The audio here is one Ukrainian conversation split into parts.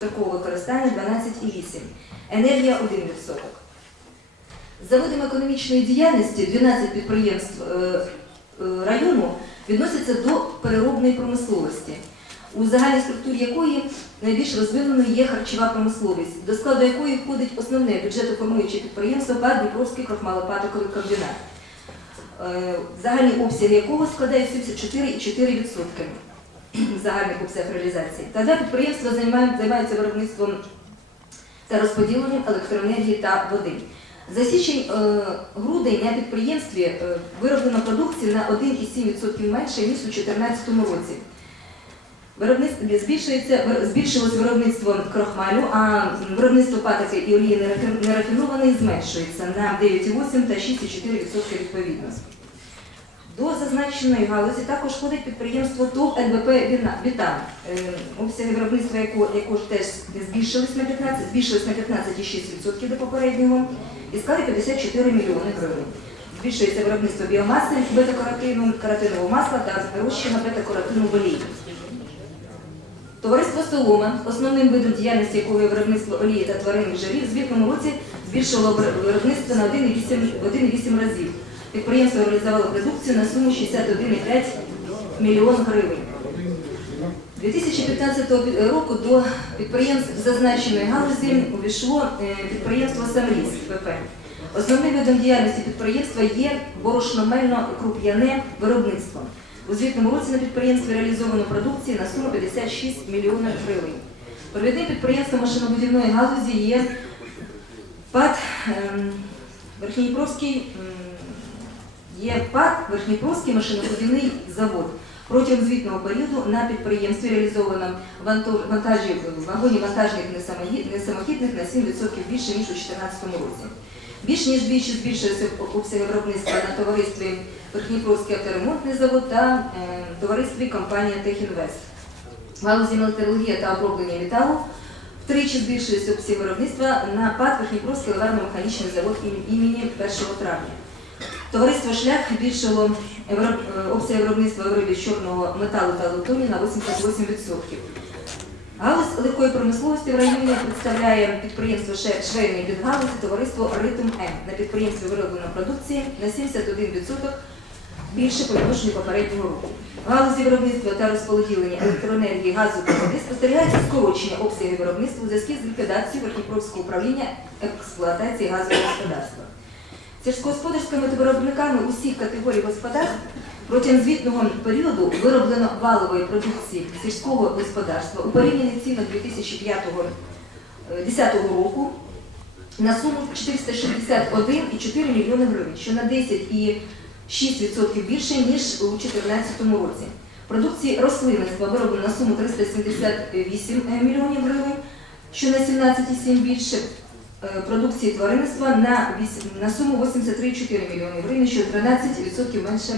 такого використання 12,8, енергія 1%. За видами економічної діяльності 12 підприємств е, е, району відносяться до переробної промисловості, у загальній структурі якої найбільш розвиненою є харчова промисловість, до складу якої входить основне бюджетоформуюче підприємство ПАД Дніпровський крохмалопатиковий комбінат, е, загальний обсяг якого складає 74,4% загальних обсяг реалізації. Тоді підприємства займають- займаються виробництвом та розподіленням електроенергії та води. За січень-грудень на підприємстві е, вироблено продукції на 1,7% менше, ніж у 2014 році. Виробництво збільшується, збільшилось виробництво крохмалю, а виробництво патоки і олії нерафі- нерафінованої зменшується на 9,8 та 6,4% відповідно. До зазначеної галузі також входить підприємство ТОВ «Віна- Вітан, обсяги виробництва якого теж збільшились на 15, збільшились на 15,6% до попереднього і склали 54 мільйони гривень. Збільшується виробництво біомаси, бета-каротину, каротинового масла та розчину бета-каротину в олії. Товариство Солома, основним видом діяльності якого є виробництво олії та тваринних жирів, в звітному році збільшило виробництво на 1,8 разів. Підприємство реалізувало продукцію на суму 61,5 мільйон гривень. 2015 року до підприємств зазначеної галузі увійшло е, підприємство «Самріз» ВП. Основним видом діяльності підприємства є борошно-мельно-круп'яне виробництво. У звітному році на підприємстві реалізовано продукції на суму 56 мільйонів гривень. Провідним підприємством машинобудівної галузі є ПАД ем, Верхньопровський ем, є ПАД Верхньопровський машинобудівний завод. Протягом звітного періоду на підприємстві реалізовано ванто- вагонів вантажних несамохідних на 7% більше, ніж у 2014 році. Більш ніж двічі збільшився обсяги виробництва на товаристві Верхньопровський авторемонтний завод та е, товаристві компанія Техінвест. Галузі металургія та оброблення металу втричі збільшилися обсяги виробництва на ПАД Верхньопровський ливарно-механічний завод імені 1 травня. Товариство Шлях збільшило е, виробництва виробів чорного металу та латуні на 88%. Галузь легкої промисловості в районі представляє підприємство «Ше- швейної підгалузі товариство Ритм М. На підприємстві вироблено продукції на 71% більше по попереднього року. В галузі виробництва та розподілення електроенергії, газу та води спостерігається скорочення обсягів виробництва у зв'язку з ліквідацією Верхньопровського управління експлуатації газового господарства. Сільськогосподарськими виробниками усіх категорій господарств протягом звітного періоду вироблено валової продукції сільського господарства у порівнянні цінах 2010 року на суму 461,4 мільйони гривень, що на 10,6% більше, ніж у 2014 році. Продукції рослинництва вироблено на суму 378 мільйонів гривень, що на 17,7 більше. Е, Продукції тваринництва на, віс- на суму 83,4 мільйони гривень, що 13% менше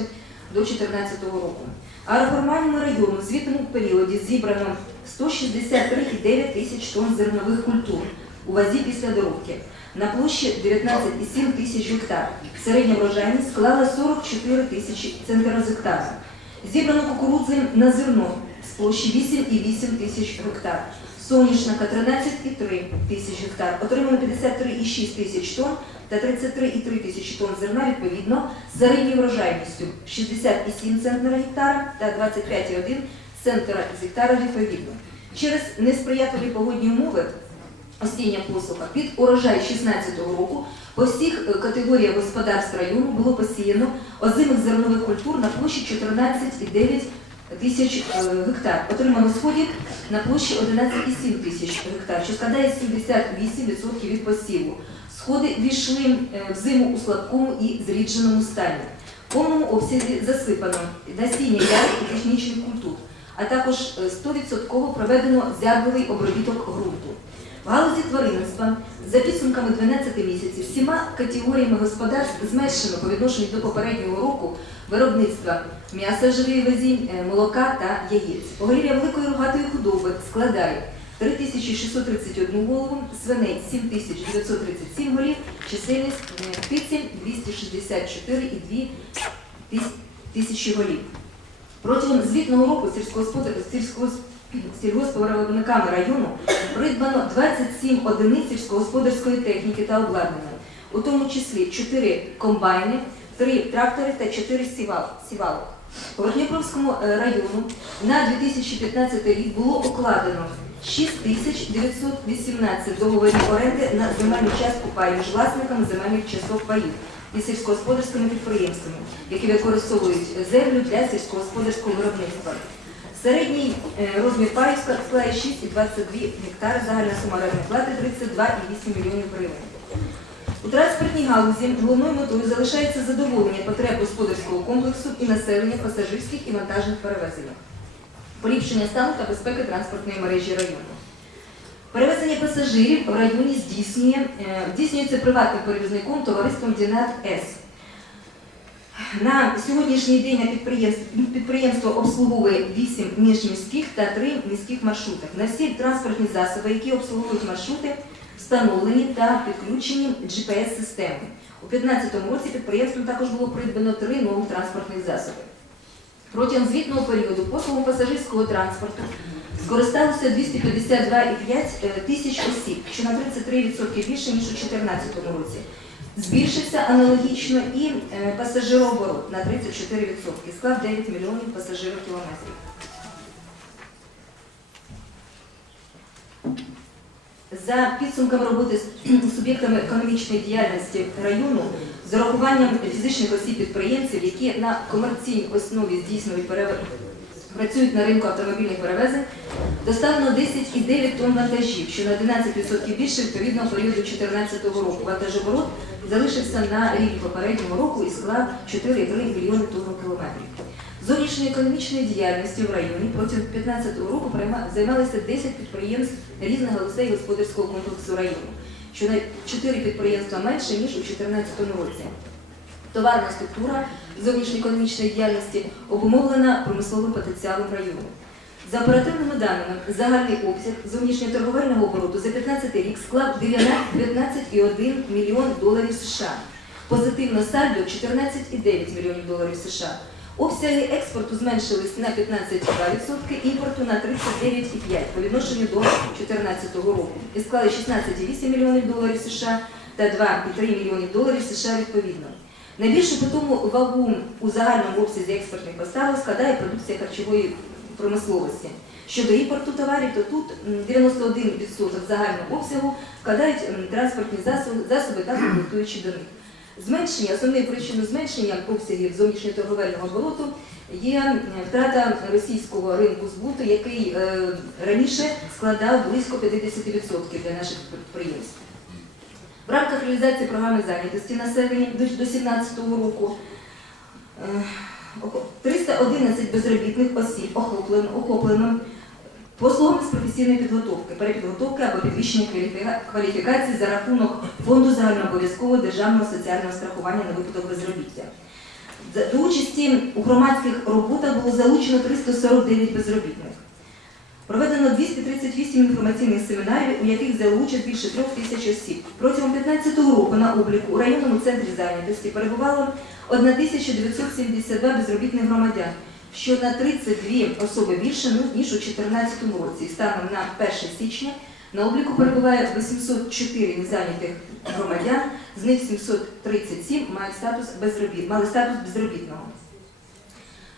до 2014 року. А в формальному району в звітному періоді зібрано 163,9 тисяч тонн зернових культур у вазі після доробки на площі 19,7 тисяч гектар. Середня врожайність склала 44 тисячі центнера з. Зібрано кукурудзи на зерно площі 8,8 тисяч гектар. Соняшника 13,3 тисяч гектар. Отримано 53,6 тисяч тонн та 33,3 тисячі тонн зерна відповідно з середньою врожайністю 67 центнера гектара та 25,1 центнера з гектара відповідно. Через несприятливі погодні умови осіння посуха під урожай 2016 року по всіх е, категоріях господарств району було посіяно озимих зернових культур на площі 14,9 тисяч е, гектар. Отримано сходів на площі 11,7 тисяч гектар, що складає 78% від посіву. Сходи війшли е, в зиму у слабкому і зрідженому стані. В повному обсязі засипано насіння і технічних культур, а також е, 100% проведено зябливий обробіток ґрунту. В галузі тваринництва за підсумками 12 місяців всіма категоріями господарств зменшено по відношенню до попереднього року виробництва м'яса живої вазі, е, молока та яєць. Поголів'я великої рогатої худоби складає 3631 голову, свиней 7937 голів, чисельність е, птиці 264,2 тис- тисячі голів. Протягом звітного року сільськогосподар- сільськогос- сільгоспвиробниками району придбано 27 одиниць сільськогосподарської техніки та обладнання, у тому числі 4 комбайни, 3 трактори та 4 сівал- сівалок. По Верхньопровському е, району на 2015 рік було укладено 6918 договорів оренди на земельну частку паю між власниками земельних часток паїв і сільськогосподарськими підприємствами, які використовують землю для сільськогосподарського виробництва. Середній е, розмір паю складає 6,22 гектари, загальна сума орендної плати 32,8 мільйонів гривень. У транспортній галузі головною метою залишається задоволення потреб господарського комплексу і населення пасажирських і вантажних перевезень, поліпшення стану та безпеки транспортної мережі району. Перевезення пасажирів в районі здійснює, е, здійснюється приватним перевізником товариством Дінат С. На сьогоднішній день підприємство, обслуговує 8 міжміських та 3 міських маршрутах. На всі транспортні засоби, які обслуговують маршрути, встановлені та підключені GPS-системи. У 2015 році підприємством також було придбано три нових транспортних засоби. Протягом звітного періоду послугу пасажирського транспорту скористалося 252,5 тисяч осіб, що на 33% більше, ніж у 2014 році. Збільшився аналогічно і е, пасажирооборот на 34%, склав 9 мільйонів пасажирокілометрів. За підсумками роботи з суб'єктами економічної діяльності району з урахуванням фізичних осіб підприємців, які на комерційній основі здійснюють перевезення, працюють на ринку автомобільних перевезень, доставлено 10,9 тонн вантажів, що на 11% більше відповідного періоду 2014 року. Вантажоборот залишився на рівні попереднього року і склав 4,3 мільйони тонн кілометрів. Зовнішньою економічною діяльністю в районі протягом 2015 року займалися 10 підприємств різних галузей господарського комплексу району, що на 4 підприємства менше, ніж у 2014 році. Товарна структура зовнішньоекономічної діяльності обумовлена промисловим потенціалом району. За оперативними даними, загальний обсяг зовнішньоторговельного обороту за 2015 рік склав 19,1 мільйон доларів США. Позитивно сальдо 14,9 мільйонів доларів США. Обсяги експорту зменшились на 15,2%, імпорту на 39,5% по відношенню до 2014 року і склали 16,8 мільйонів доларів США та 2,3 мільйонів доларів США відповідно. Найбільшу питому вагу у загальному обсязі експортних поставок складає продукція харчової промисловості. Щодо імпорту товарів, то тут 91% загального обсягу складають м, транспортні засоби, та комплектуючі до них. Зменшення, основною причиною зменшення обсягів зовнішньоторговельного обороту є втрата російського ринку збуту, який е, раніше складав близько 50% для наших підприємств. В рамках реалізації програми зайнятості населення до 2017 року е, 311 безробітних осіб охоплено, охоплено послугами з професійної підготовки, перепідготовки або підвищення кваліфікації за рахунок фонду загальнообов'язкового державного соціального страхування на випадок безробіття. До участі у громадських роботах було залучено 349 безробітних. Проведено 238 інформаційних семінарів, у яких взяли участь більше трьох тисяч осіб. Протягом 2015 року на обліку у районному центрі зайнятості перебувало 1972 безробітних громадян, що на 32 особи більше ну, ніж у 2014 році. Станом на 1 січня на обліку перебуває 804 незайнятих громадян, з них 737 мають статус безробіт, мали статус безробітного.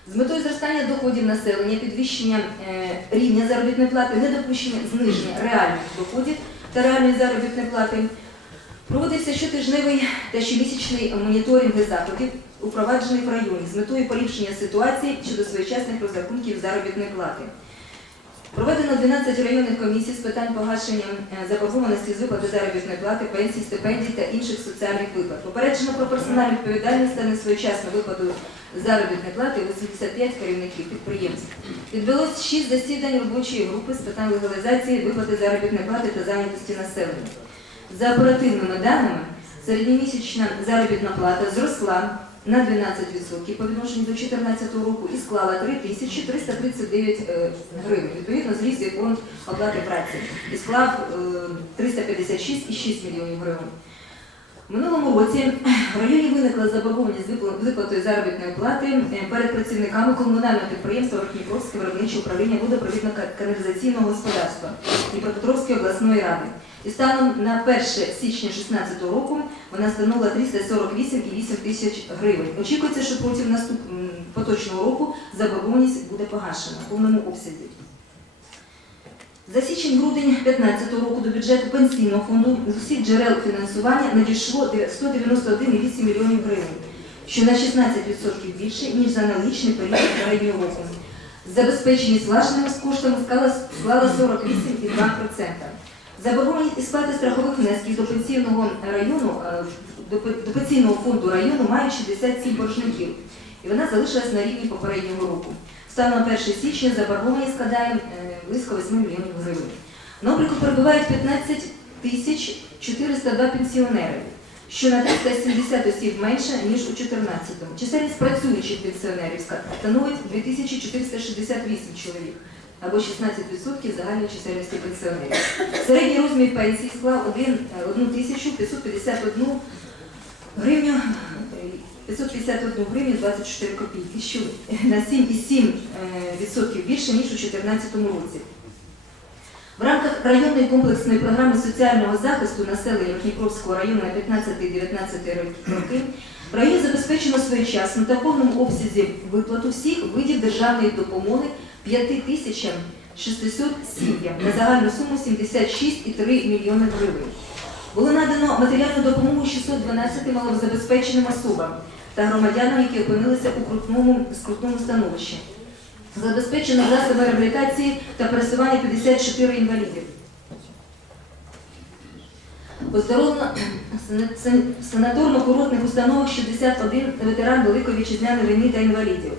З метою зростання доходів населення, підвищення е, рівня заробітної плати, недопущення зниження реальних доходів та реальної заробітної плати, проводиться щотижневий та щомісячний моніторинг заходів, упроваджений в районі з метою поліпшення ситуації щодо своєчасних розрахунків заробітної плати. Проведено 12 районних комісій з питань погашення е, заборгованості з виплати заробітної плати, пенсій, стипендій та інших соціальних виплат. Попереджено про персональну відповідальність та несвоєчасну виплату заробітної плати 85 керівників підприємств. Відбулось 6 засідань робочої групи з питань легалізації виплати заробітної плати та зайнятості населення. За оперативними даними, середньомісячна заробітна плата зросла на 12% по відношенню до 2014 року і склала 3339 е, гривень. Відповідно, зріс і фонд оплати праці і склав е, 356,6 мільйонів гривень. Минулому році в районі виникла заборгованість з випла- виплатою заробітної плати е, перед працівниками комунального підприємства Верхніпровське виробниче управління водопровідно-каналізаційного господарства Дніпропетровської обласної ради. І станом на 1 січня 2016 року вона становила 348,8 тисяч гривень. Очікується, що протягом наступного поточного року заборгованість буде погашена в повному обсязі. За січень-грудень 2015 року до бюджету пенсійного фонду з усіх джерел фінансування надійшло 191,8 мільйонів гривень, що на 16% більше, ніж за аналогічний період попереднього року. Забезпеченість влажними з коштами склала, склала 48,2%. Заборгованість сплати страхових внесків до пенсійного району, е, до пенсійного фонду району мають 67 боржників, і вона залишилась на рівні попереднього року. Станом на 1 січня заборгованість складає е, близько 8 мільйонів гривень. На обліку перебувають 15 тисяч 402 пенсіонери, що на 370 осіб менше, ніж у 2014-му. Чисельність працюючих пенсіонерів становить 2468 чоловік, або 16% загальної чисельності пенсіонерів. Середній розмір пенсії склав 1, 1551 гривню, е, 551 гривню 24 копійки, що на 7,7% е, більше, ніж у 2014 році. В рамках районної комплексної програми соціального захисту населення Дніпровського району на 15-19 роки в районі забезпечено своєчасно та в повному обсязі виплату всіх видів державної допомоги 5 тисячам 600 сім'ям на загальну суму 76,3 мільйони гривень. Було надано матеріальну допомогу 612 малозабезпеченим особам та громадянам, які опинилися у крутному, скрутному становищі. Забезпечено засоби реабілітації та пересування 54 інвалідів. Оздоровлено в санаторно-курортних установах 61 ветеран Великої вітчизняної війни та інвалідів.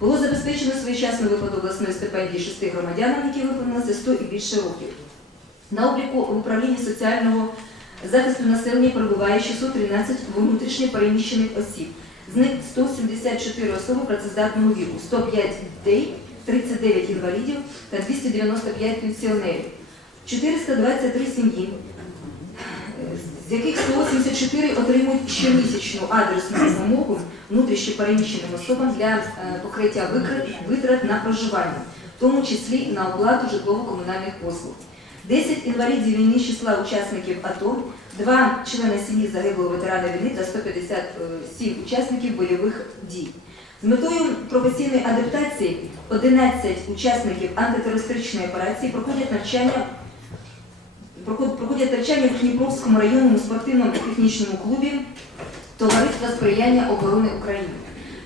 Було забезпечено своєчасну виплату обласної стипендії шести громадянам, які виповнилися 100 і більше років. На обліку в управлінні соціального захисту населення перебуває 613 внутрішньо переміщених осіб. З них 174 особи працездатного віку, 105 дітей, 39 інвалідів та 295 пенсіонерів. 423 сім'ї, з яких 184 отримують щомісячну адресну допомогу внутрішньо переміщеним особам для е, покриття витрат на проживання, в тому числі на оплату житлово-комунальних послуг. 10 інвалідів війни числа учасників АТО, 2 члени сім'ї загиблого ветерана війни та 157 учасників бойових дій. З метою професійної адаптації 11 учасників антитерористичної операції проходять навчання проход- проходять навчання в Дніпровському районному спортивно-технічному клубі Товариства сприяння оборони України.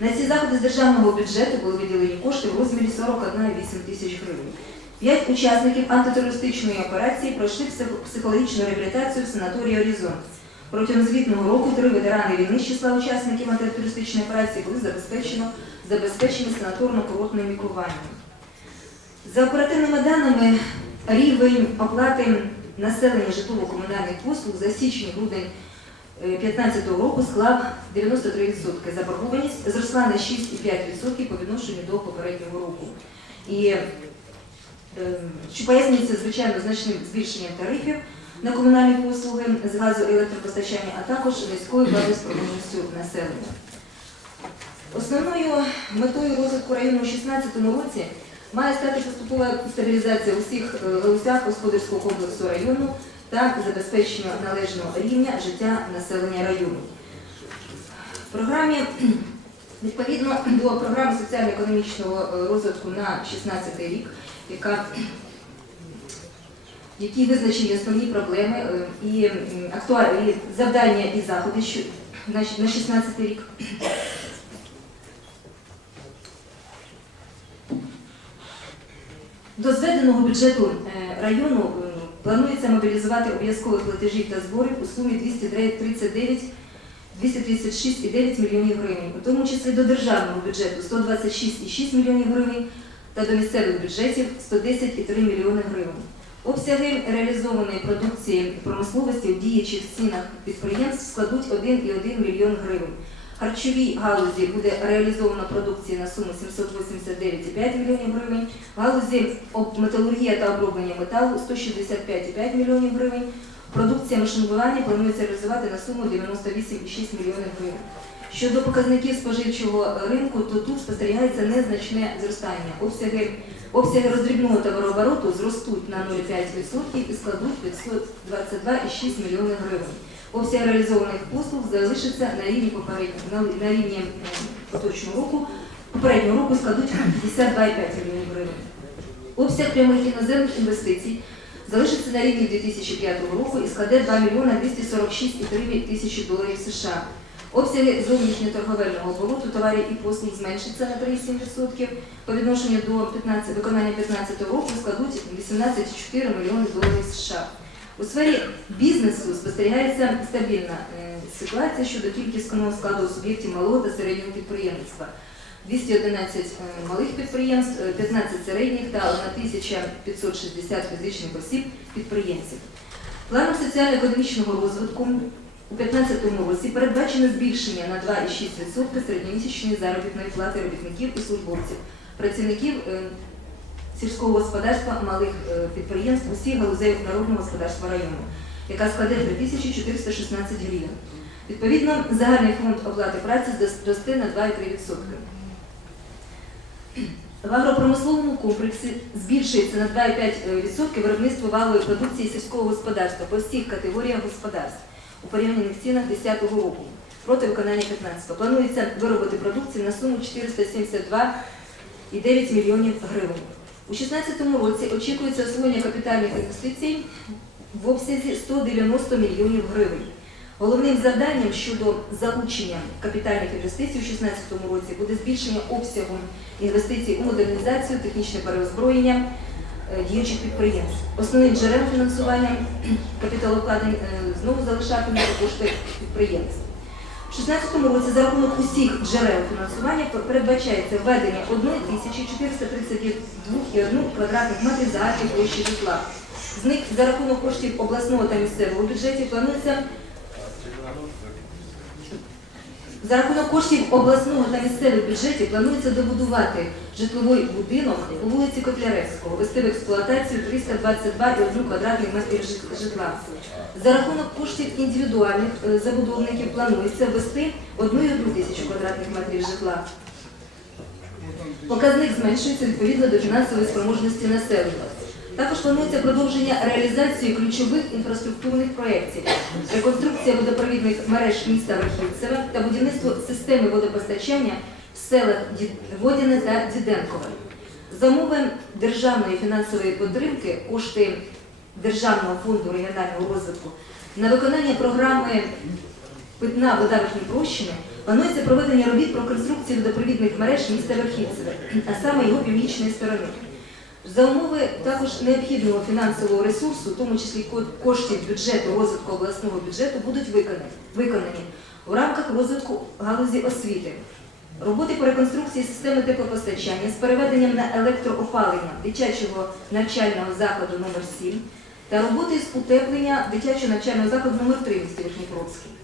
На ці заходи з державного бюджету були виділені кошти в розмірі 41,8 тисяч гривень. П'ять учасників антитерористичної операції пройшли психологічну реабілітацію в санаторії Орізон. Протягом звітного року три ветерани війни з числа учасників антитерористичної операції були забезпечено, забезпечені санаторно-курортним лікуванням. За оперативними даними, рівень оплати населення житлово-комунальних послуг за січень-грудень 2015 року склав 93%. Заборгованість зросла на 6,5% по відношенню до попереднього року. І е, що пояснюється, звичайно, значним збільшенням тарифів на комунальні послуги з газу і електропостачання, а також низькою платоспроможністю населення. Основною метою розвитку району у 2016 році має стати поступова стабілізація усіх е, галузях господарського комплексу району та забезпечення належного рівня життя населення району. В програмі відповідно до програми соціально-економічного е, розвитку на 2016 рік, яка які визначені основні проблеми е, і актуальні завдання і заходи на 2016 рік. До зведеного бюджету е, району е, планується мобілізувати обов'язкових платежів та зборів у сумі 239 236,9 мільйонів гривень, у тому числі до державного бюджету 126,6 мільйонів гривень та до місцевих бюджетів 110,3 мільйони гривень. Обсяги реалізованої продукції промисловості в діючих цінах підприємств складуть 1,1 мільйон гривень. В Харчовій галузі буде реалізовано продукції на суму 789,5 мільйонів гривень. В галузі металургія та оброблення металу 165,5 мільйонів гривень. Продукція машинобування планується реалізувати на суму 98,6 мільйонів гривень. Щодо показників споживчого ринку, то тут спостерігається незначне зростання. Обсяги, обсяги роздрібного товарообороту зростуть на 0,5% і складуть 522,6 мільйони гривень. Обсяг реалізованих послуг залишиться на рівні попереднього на, рівні е, поточного року. Попереднього року складуть 52,5 мільйонів гривень. Обсяг прямих іноземних інвестицій залишиться на рівні 2005 року і складе 2 мільйона 246,3 тисячі доларів США. Обсяги зовнішнього торговельного обороту товарів і послуг зменшаться на 3,7% по відношенню до 15, виконання 2015 року складуть 18,4 мільйони доларів США. У сфері бізнесу спостерігається стабільна е, ситуація щодо кількісного складу суб'єктів малого та середнього підприємництва. 211 е, малих підприємств, е, 15 середніх та 1560 фізичних осіб підприємців. Планом соціально-економічного розвитку у 2015 році передбачено збільшення на 2,6% середньомісячної заробітної плати робітників і службовців, працівників е, сільського господарства малих е, підприємств усіх галузей народного господарства району, яка складе 3416 гривень. Відповідно, загальний фонд оплати праці зросте на 2,3%. В агропромисловому комплексі збільшується на 2,5% виробництво валової продукції сільського господарства по всіх категоріях господарств у порівнянних цінах 2010 року проти виконання 15 Планується виробити продукцію на суму 472,9 мільйонів гривень. У 2016 році очікується освоєння капітальних інвестицій в обсязі 190 мільйонів гривень. Головним завданням щодо залучення капітальних інвестицій у 2016 році буде збільшення обсягу інвестицій у модернізацію, технічне переозброєння е, діючих підприємств. Основним джерелом фінансування капіталовкладень е, знову залишатиме кошти підприємств. У 2016 році за рахунок усіх джерел фінансування передбачається введення 1432,1 квадратних метрів загальної площі житла. З них за рахунок коштів обласного та місцевого бюджетів планується за рахунок коштів обласного та місцевих бюджетів планується добудувати житловий будинок у вулиці Котляревського, вести в експлуатацію 322,1 квадратних метрів житла. За рахунок коштів індивідуальних е, забудовників планується ввести 1,1 тисячу квадратних метрів житла. Показник зменшується відповідно до фінансової спроможності населення. Також планується продовження реалізації ключових інфраструктурних проєктів, реконструкція водопровідних мереж міста Верхівцеве та будівництво системи водопостачання в селах Водяне та Діденкове. За умови державної фінансової підтримки кошти Державного фонду регіонального розвитку на виконання програми Питна вода Верхньопрощини планується проведення робіт про конструкцію водопровідних мереж міста Верхівцеве, а саме його північної сторони. За умови також необхідного фінансового ресурсу, в тому числі коштів бюджету розвитку обласного бюджету, будуть виконані, виконані у рамках розвитку галузі освіти. Роботи по реконструкції системи теплопостачання з переведенням на електроопалення дитячого навчального закладу номер 7 та роботи з утеплення дитячого навчального закладу номер 3 в місті Верхньопровській.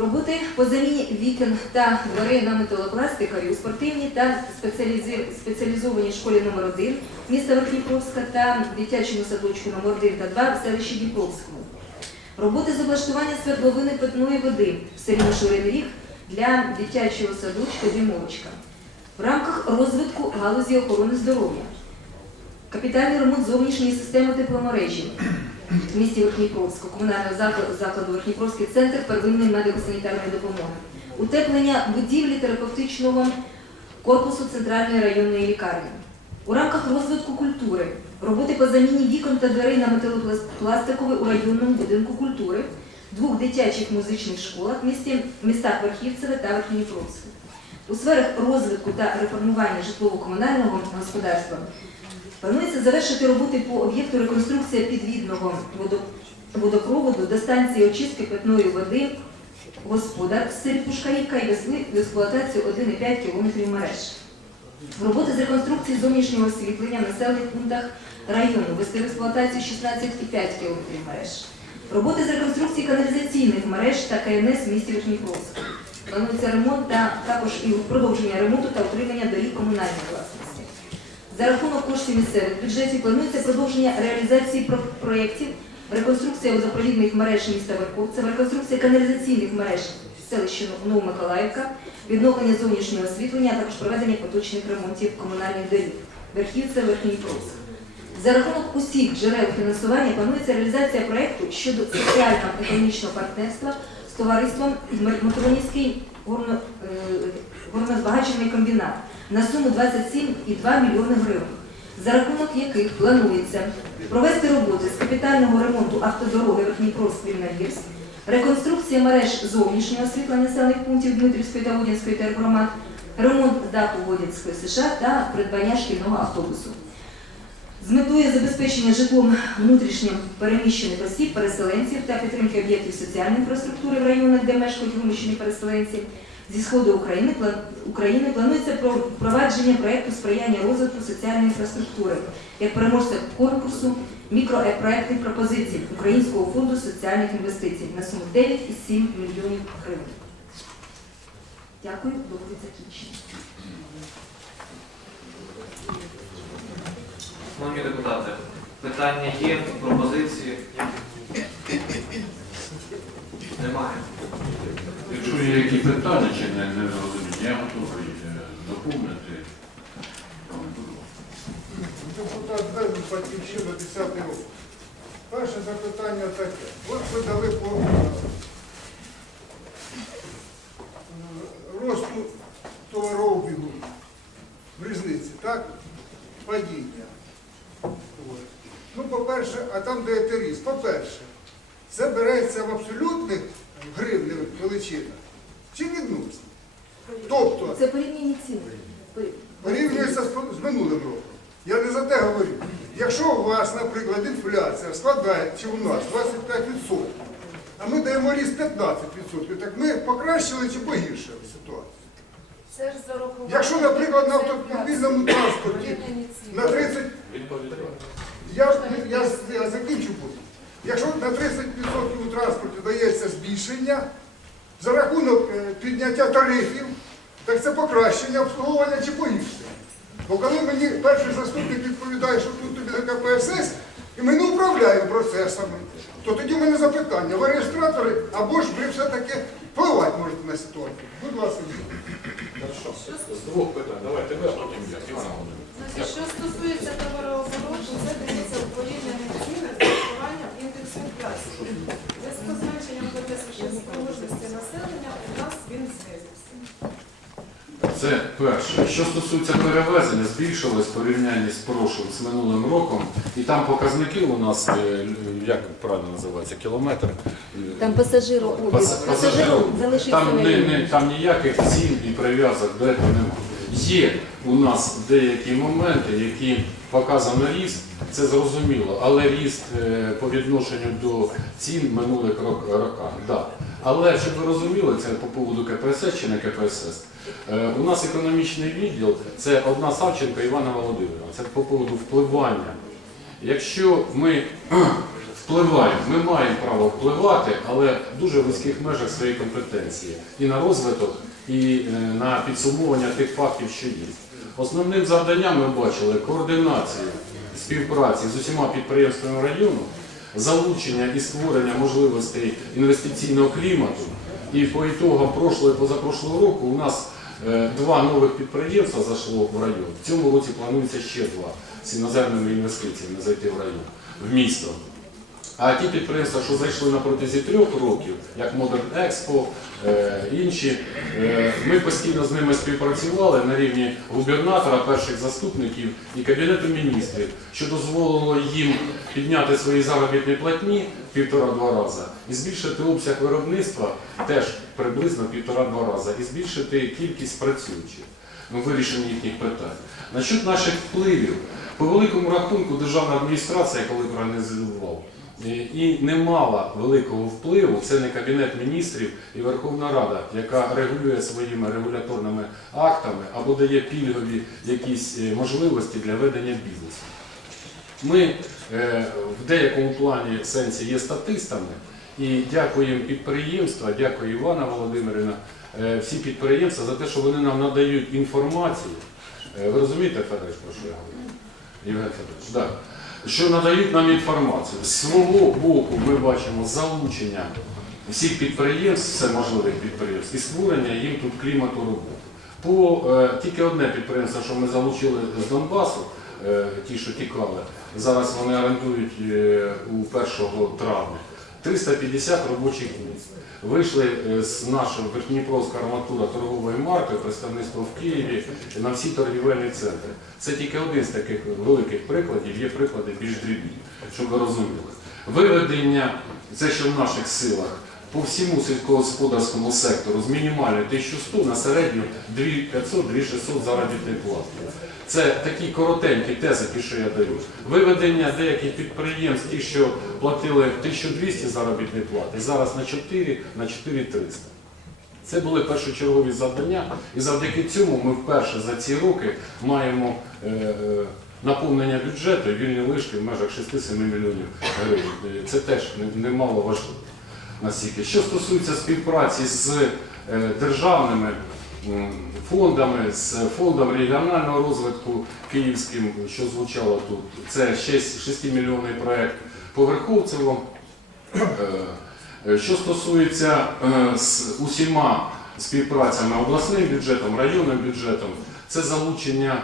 Роботи по заміні вікон та дверей на металопластикові у спортивній та спеціалізованій школі номер 1 міста Верхніпровська та дитячому садочку номер 1 та 2 в селищі Дніпровському. Роботи з облаштування свердловини питної води в селі Мишуриний Ріг для дитячого садочка Дімовочка. В рамках розвитку галузі охорони здоров'я. Капітальний ремонт зовнішньої системи тепломережі в місті Верхніпровську, комунального закладу, закладу Верхніпровський центр первинної медико-санітарної допомоги, утеплення будівлі терапевтичного корпусу центральної районної лікарні. У рамках розвитку культури роботи по заміні вікон та дверей на металопластикові у районному будинку культури, двох дитячих музичних школах в місті, містах Верхівцеве та Верхніпровське. У сферах розвитку та реформування житлово-комунального господарства Планується завершити роботи по об'єкту реконструкція підвідного водопроводу до станції очистки питної води господар Пушкарівка і везли в експлуатацію 1,5 км мереж. Роботи з реконструкції зовнішнього освітлення в населених пунктах району вести в експлуатацію 16,5 км мереж. Роботи з реконструкції каналізаційних мереж та КНС в місті Верхніпровськ. Планується ремонт та також і продовження ремонту та утримання доріг комунальної власності. За рахунок коштів місцевих бюджетів планується продовження реалізації проєктів реконструкція водопровідних мереж міста Верховця, реконструкція каналізаційних мереж селища Новомиколаївка, відновлення зовнішнього освітлення, а також проведення поточних ремонтів комунальних доріг. Верхівця, Верхній Прос. За рахунок усіх джерел фінансування планується реалізація проєкту щодо соціально-економічного партнерства з товариством Мотовонівський горно, е, горнозбагачений комбінат на суму 27,2 мільйони гривень, за рахунок яких планується провести роботи з капітального ремонту автодороги Верхній Спільногірськ, реконструкція мереж зовнішнього освітлення населених пунктів Дмитрівської та Водянської тергромад, ремонт даху Водянської США та придбання шкільного автобусу. З метою забезпечення житлом внутрішньо переміщених осіб, переселенців та підтримки об'єктів соціальної інфраструктури в районах, де мешкають вимушені переселенці, зі сходу України, України планується про- впровадження проєкту сприяння розвитку соціальної інфраструктури як переможця конкурсу мікропроєктних пропозицій Українського фонду соціальних інвестицій на суму 9,7 мільйонів гривень. Дякую, доповідь закінчена. Шановні депутати, питання є, пропозиції? Немає. Якщо є які питання чи не, не розуміють, я готовий е, доповнити. Депутат Безин, Батьківщина, 10 років. Перше запитання таке. От ви дали по е, росту товарообігу в різниці, так? Падіння. От. Ну, по-перше, а там даєте ріст. По-перше, це береться в абсолютних гривневих величинах чи відносно? Тобто, Це порівняння цін. порівнюється з, з минулим роком. Я не за те говорю. Якщо у вас, наприклад, інфляція складає, чи у нас 25%, а ми даємо ріст 15%, так ми покращили чи погіршили ситуацію? Це ж за рахунок. Якщо, наприклад, на автомобільному транспорті на 30, я, я, я закінчу потім. Якщо на 30% у транспорті дається збільшення за рахунок е, підняття тарифів, так це покращення обслуговування чи погіршення. Бо коли мені перший заступник відповідає, що тут тобі така ПСС, і ми не управляємо процесами, то тоді в мене запитання, ви реєстратори, або ж ви все-таки впливати можете на ситуацію. Будь ласка. Хорошо. З двох питань. Давайте ви, а потім я. Івана Володимирівна. Що стосується товарообороту, це дається у порівнянні з урахуванням індексу інфляції. Зв'язку з зменшенням ПТС спроможності населення у нас він. Це перше. Що стосується перевезення, збільшилось в порівнянні з прошлим, з минулим роком. І там показники у нас, е, як правильно називається, кілометр. Там пасажирообіг. Пас- Пасажиру залишився Там, не, не, там ніяких цін і прив'язок до цього немає. Є у нас деякі моменти, які показано ріст, це зрозуміло, але ріст е, по відношенню до цін минулих рок, роках. Да. Але щоб ви розуміли, це по поводу КПСС чи не КПСС. Е, у нас економічний відділ це одна Савченко Івана Володимирівна. Це по поводу впливання. Якщо ми впливаємо, ми маємо право впливати, але в дуже вузьких межах своєї компетенції і на розвиток, і е, на підсумовування тих фактів, що є. Основним завданням ми бачили координацію співпраці з усіма підприємствами району, залучення і створення можливостей інвестиційного клімату. І по ітогам прошлого і позапрошлого року у нас е, два нових підприємства зайшло в район. В цьому році планується ще два з іноземними інвестиціями зайти в район, в місто. А ті підприємства, що зайшли на протязі трьох років, як Modern Expo, е, інші, е, ми постійно з ними співпрацювали на рівні губернатора, перших заступників і Кабінету міністрів, що дозволило їм підняти свої заробітні платні півтора-два рази і збільшити обсяг виробництва теж приблизно півтора-два рази, і збільшити кількість працюючих ну, вирішення їхніх питань. Насчет наших впливів, по великому рахунку державна адміністрація, коли проаналізував, е, і не мала великого впливу, це не Кабінет міністрів і Верховна Рада, яка регулює своїми регуляторними актами або дає пільгові якісь е, можливості для ведення бізнесу. Ми е, в деякому плані сенсі є статистами і дякуємо підприємства, дякую Івана Володимирівна, е, всі підприємства за те, що вони нам надають інформацію. Е, ви розумієте, Федорович, про що я говорю? Євген Федорович, так. Що надають нам інформацію. З свого боку ми бачимо залучення всіх підприємств, все можливих підприємств, і створення їм тут клімату роботи. По е, тільки одне підприємство, що ми залучили з Донбасу, е, ті, що тікали, зараз вони орендують е, у 1 травня 350 робочих місць. Вийшли е, з нашого Верхніпровська арматура торгової марки, представництво в Києві на всі торгівельні центри. Це тільки один з таких великих прикладів, є приклади більш дрібні, щоб ви розуміли. Виведення, це ще в наших силах, по всьому сільськогосподарському сектору з мінімальної 1100 на середню 2500-2600 заробітної плати. Це такі коротенькі тези, ті, що я даю. Виведення деяких підприємств, ті, що платили 1200 заробітної плати, зараз на 4, на 4300. Це були першочергові завдання, і завдяки цьому ми вперше за ці роки маємо е, е, наповнення бюджету і вільні лишки в межах 6-7 мільйонів гривень. Це теж немало важливо. Настільки. Що стосується співпраці з е, державними фондами, з фондом регіонального розвитку київським, що звучало тут, це 6-мільйонний проєкт по Верховцево. Е, е, Що стосується з усіма співпрацями обласним бюджетом, районним бюджетом, це залучення,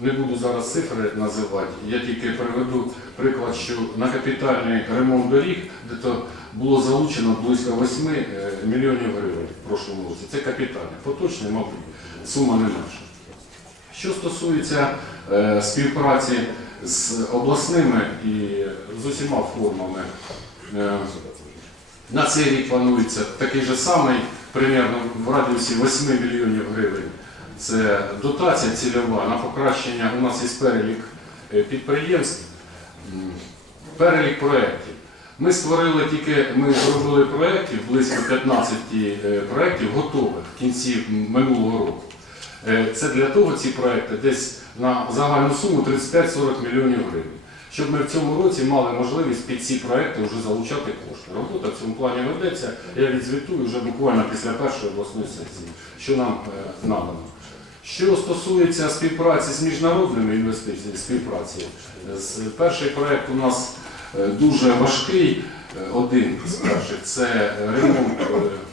не буду зараз цифри називати, я тільки приведу приклад, що на капітальний ремонт доріг, де то було залучено близько 8 е, мільйонів гривень в прошлому році. Це капітальне, поточне, мабуть, сума не менша. Що стосується е, співпраці з обласними і з усіма формами, е, на цей рік планується такий же самий, примерно в радіусі 8 мільйонів гривень. Це дотація цільова на покращення. У нас є перелік підприємств, перелік проєктів. Ми створили тільки, ми зробили проєктів, близько 15 е, проєктів готових в кінці минулого року. Е, Це для того ці проекти десь на загальну суму 35-40 мільйонів гривень. Щоб ми в цьому році мали можливість під ці проекти вже залучати кошти. Робота в цьому плані ведеться. Я відзвітую вже буквально після першої обласної сесії, що нам е, надано. Що стосується співпраці з міжнародними інвестиціями, співпраці, перший проект у нас дуже важкий. Е, Один з перших це ремонт е,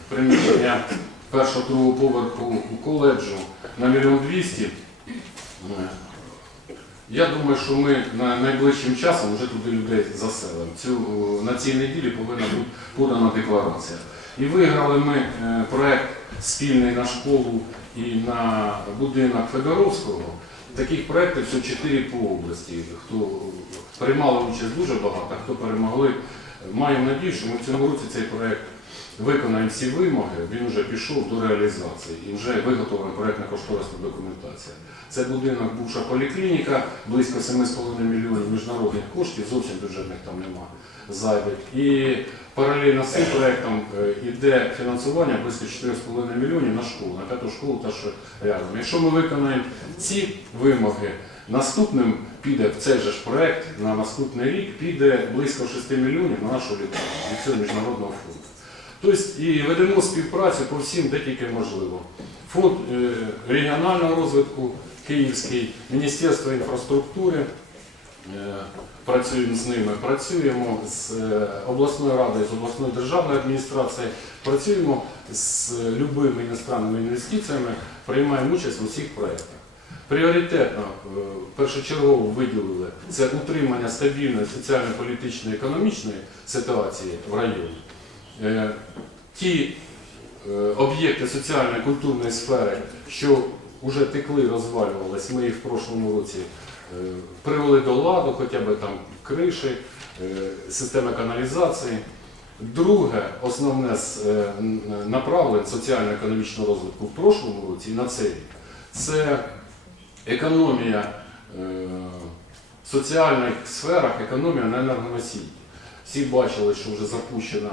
приміщення першого другого поверху у коледжу на мільйон двісті. Е, Я думаю, що ми на найближчим часом вже туди людей заселимо. Цю, на цій неділі повинна бути подана декларація. І виграли ми е, проект спільний на школу і на будинок Федоровського. Таких проєктів всього 4 по області. Хто приймали участь дуже багато, хто перемогли. Маємо надію, що ми в цьому році цей проєкт виконаємо всі вимоги, він вже пішов до реалізації і вже виготовлена проєктна кошторисна документація. Це будинок, бувша поліклініка, близько 7,5 мільйонів міжнародних коштів, зовсім бюджетних там нема зайвих. І паралельно з цим проєктом е, йде фінансування близько 4,5 мільйонів на школу, на п'яту школу та що рядом. Якщо ми виконаємо ці вимоги, наступним піде в цей же ж проєкт на наступний рік піде близько 6 мільйонів на нашу лікарню від цього міжнародного фонду. Тобто і ведемо співпрацю по всім, де тільки можливо. Фонд е, регіонального розвитку Київський, Міністерство інфраструктури. е, Працюємо з ними, працюємо з е, обласною радою, з обласною державною адміністрацією, працюємо з любими іностранними інвестиціями, приймаємо участь в усіх проєктах. Пріоритетно першочергово виділили це утримання стабільної соціально-політичної економічної ситуації в районі. Е, Ті е, об'єкти соціальної культурної сфери, що вже текли, розвалювались, ми їх в прошлому році е, привели до ладу, хоча б там криші, системи каналізації. Друге, основне з направлень соціально-економічного розвитку в прошлому році і на цей рік це економія в соціальних сферах, економія на енергоносії. Всі бачили, що вже запущена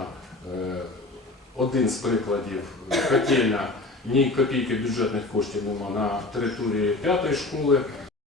один з прикладів котельня, ні копійки бюджетних коштів нема на території п'ятої школи.